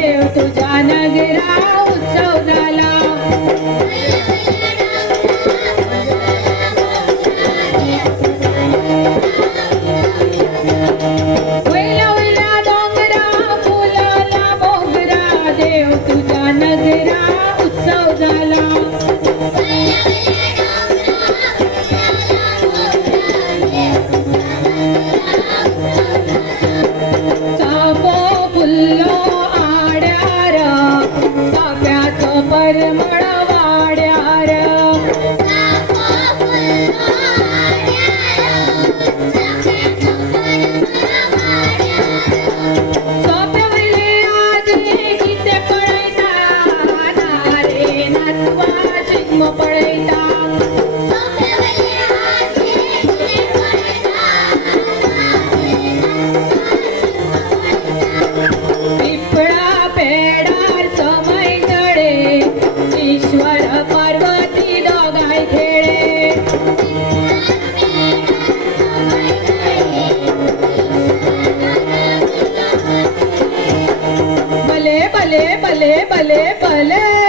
देव तुझ्या नगरा उत्सव झाला. वैला वैला डोंगरा फुलला मोगरा देव तुझ्या नगरा उत्सव झाला. चाफो फुल्लो आड्यार चाफ्याचं परमळ वाड्यार. सोप्यावले आजले किते पळयता नारे नातवा शिगमो पळयता. पिपळा पेडार समय जडे ईश्वर पार्वती दोगाय खेळे. भले भले भले भले भले